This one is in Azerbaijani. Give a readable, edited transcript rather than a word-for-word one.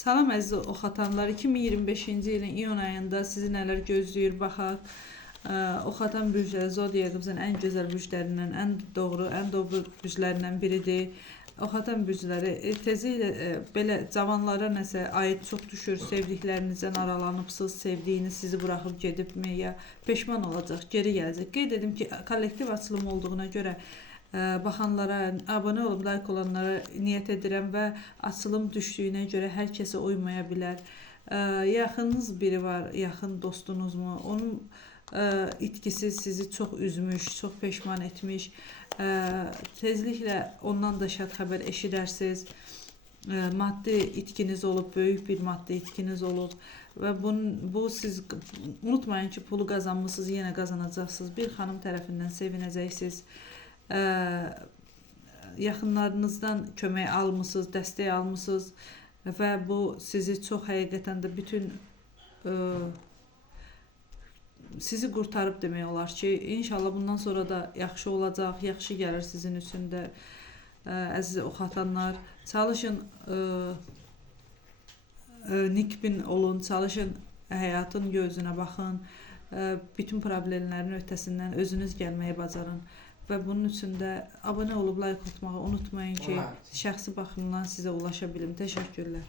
Salam əziz oxatanlar, 2025-ci ilin iyun ayında sizi nələr gözləyir baxaq. Oxatan bürcləri zodiaqımızın ən gözəl bürclərindən, ən doğru bürclərindən biridir. Oxatan bürcləri tezliklə belə cavanlara nəsə aid çox düşür, sevdiklərinizdən aralanıbsınız, sevdiyiniz sizi buraxıb gedibmi, ya peşman olacaq, geri gələcək. Qeyd edim ki, kollektiv açılım olduğuna görə baxanlara, abunə olub, like olanlara niyyət edirəm və açılım düşdüyünə görə hər kəsə uymaya bilər. Yaxınınız biri var, yaxın dostunuzmu? Onun itkisi sizi çox üzmüş, çox peşman etmiş. Tezliklə ondan da şad xəbər eşidərsiniz. Maddi itkiniz olub, böyük bir maddi itkiniz olub. Və bu siz unutmayın ki, pulu qazanmışsınız, yenə qazanacaqsınız. Bir xanım tərəfindən sevinəcəksiniz. Yaxınlarınızdan kömək almışsınız, dəstək almışsınız və bu sizi çox həqiqətən də bütün sizi qurtarıb demək olar ki, inşallah bundan sonra da yaxşı olacaq, yaxşı gəlir sizin üçün də əziz oxatanlar. Çalışın nikbin olun, çalışın həyatın gözünə baxın, bütün problemlərin ötəsindən özünüz gəlməyi bacarın. Və bunun üçün də abunə olub like atmağı unutmayın ki, şəxsi baxımdan sizə ulaşa bilim. Təşəkkürlər.